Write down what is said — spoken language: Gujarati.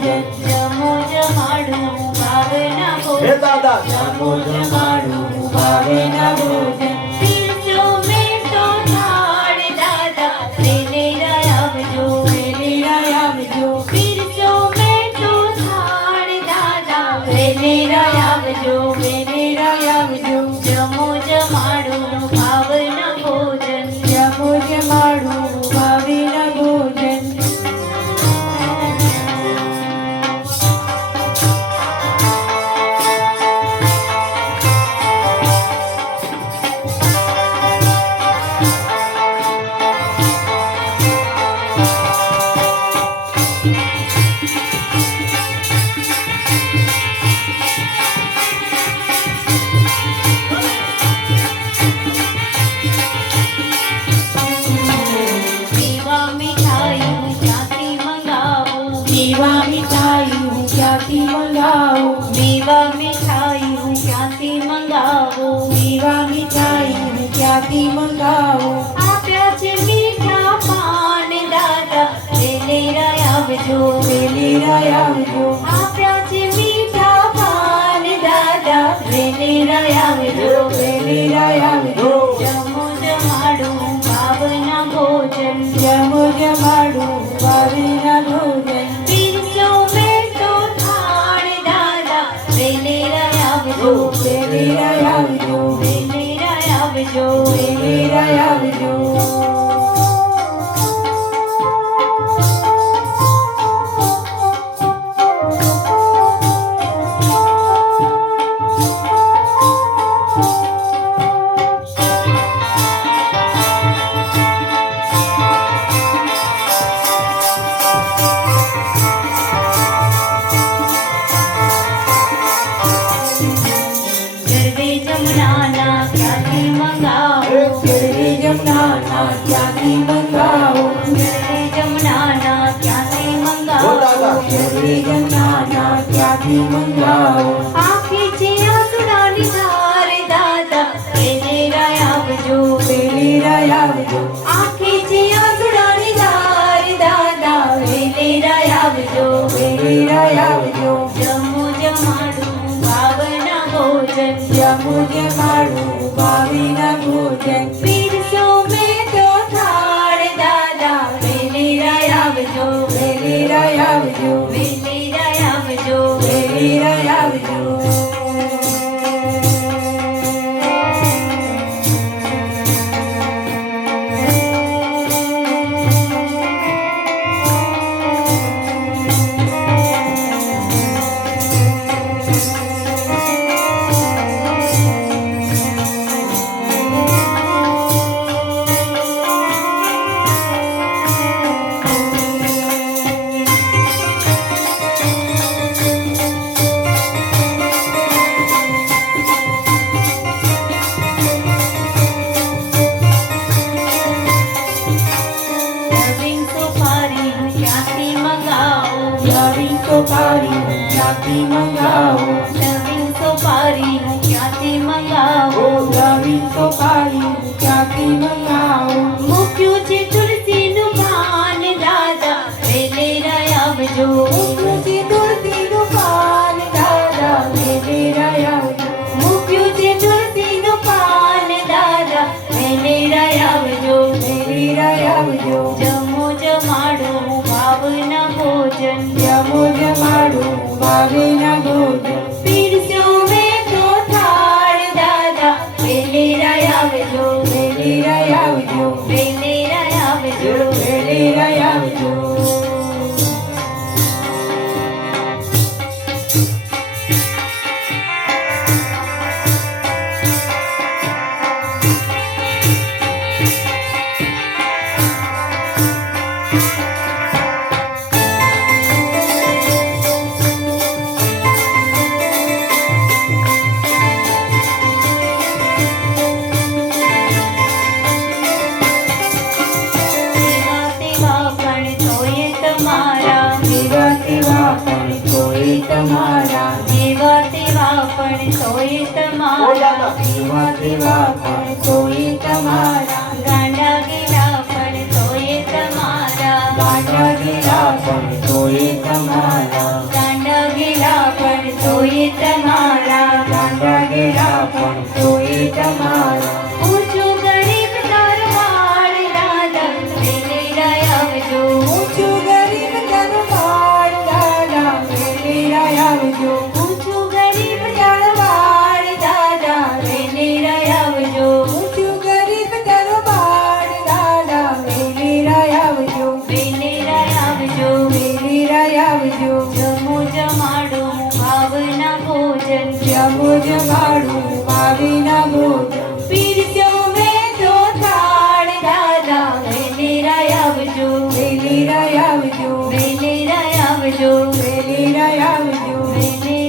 ભોજન જમો જમાડું ભાવના ભોજન હે દાદા જમો જમાડું ભાવના ભોજન પીરસો મેં તો થાળ દાદા વેલેરા આવજો વેલેરા આવજો પીરસો મેં તો થાળ દાદા વેલેરા આવજો વેલેરા આવજો જમો જમાડું ભાવના ભોજન જમો જમાડું ભાવના ભોજન મેવા મીઠાઈ હું ક્યાંથી મંગાવું મેવા મીઠાઈ હું ક્યાંથી મંગાવું મેવા મીઠાઈ હું ક્યાંથી મંગાવું આપ્યા છે મીઠા પાન દાદા વેલેરા આવજો વેલેરા આવજો આપ્યા છે મીઠા પાન દાદા વેલેરા આવજો વેલેરા આવજો જમો જમાડું ભાવના ભોજન જમો જમાડું ભાવના ભોજન વેલેરા આવજો વેલેરા આવજો વેલેરા આવજો જમનાના ક્યાંથી મંગાવું જમનાના ક્યાંથી મંગાવું જમનાના ક્યાંથી મંગાવું જમનાના ક્યાંથી મંગાવું આખી છે આસુડાની ધાર દાદા વેલેરા આવજો વેલેરા આવજો આખી છે આસુડાની ધાર દાદા વેલેરા આવજો વેલેરા આવજો જમો જમાડું ભાવના ભોજન જમો જમાડું ભાવના ભોજન પીરસો મેં તો થાળ દાદા વેલેરા આવજો વેલેરા આવજો વેલેરા આવજો વેલેરા આવજો નવીન સોપારી હું ક્યાંથી મંગાવું નવીન સોપારી હું ક્યાંથી મંગાવું નવીન સોપારી હું ક્યાંથી મંગાવું મૂક્યું છે તુલસીનું પાન દાદા વેલેરા આવજો મૂક્યું છે તુલસીનું પાન દાદા વેલેરા આવજો મૂક્યું છે તુલસીનું પાન દાદા વેલેરા આવજો વેલેરા આવજો જમો જમાડું ભાવના ભોજન જમો જમાડું ભાવના ભોજન પીરસો મેં તો થાળ દાદા વેલેરા આવજો વેલેરા આવજો વેલેરા આવજો વેલેરા આવજો તમારા જેવા તેવા પણ કોઈ તમારા જેવા તેવા પણ કોઈ તમારા ગાંડા ગીરા પણ કોઈ તમારા ગાંડા ગીરા પણ કોઈ તમારા આવજો. જમો જમાડું ભાવના ભોજન જમો જમાડું ભાવીના ભોજન. પીરસ્યો મેં તો થાળ દાદા વેલેરા આવજો વેલી રાય આવજો. વેલેરા આવજો વેલી રાય આવજો. વેલેરા